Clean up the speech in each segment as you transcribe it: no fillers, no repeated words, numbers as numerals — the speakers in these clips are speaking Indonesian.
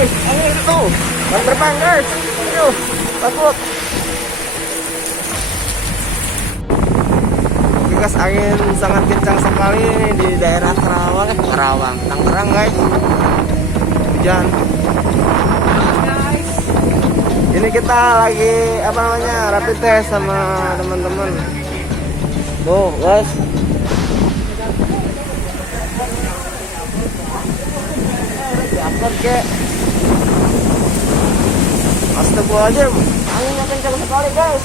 Wih, angin itu tuh. Ban terbang guys. Aduh, takut. Oke guys, angin sangat kencang sekali nih di daerah Karawang, Tangerang guys. Hujan. Ini kita lagi apa namanya rapid test sama teman-teman. Tuh guys. Diangkat kek. Astagfirullahaladzim, anginnya kencang sekali guys.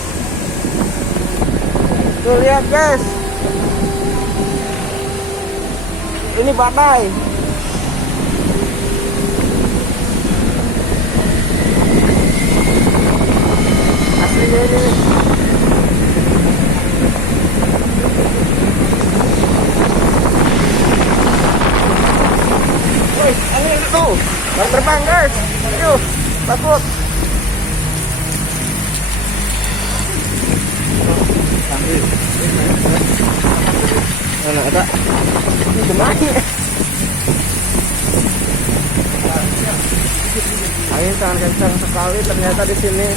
Tuh lihat guys. Ini badai. Aslinya ini. Wih, angin itu tuh. Ban terbang guys. Aduh, takut. Mana ada? Ini kemana? Angin sangat kencang sekali ternyata di sini.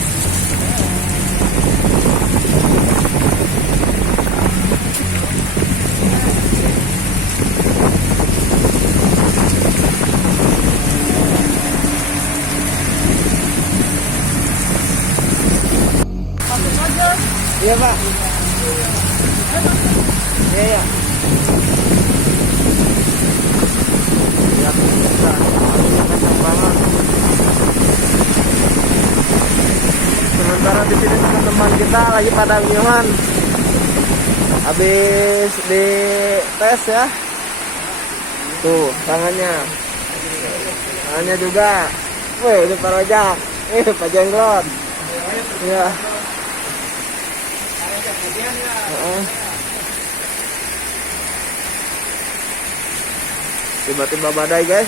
Iya Pak. Iya ya. Lihat kencang banget. Sementara di sini teman-teman kita lagi pada minum. Habis di tes ya. Tuh tangannya. Tangannya juga. Wih, ini Pak Rojak. Pak Jenglot. Iya. Tiba-tiba badai guys.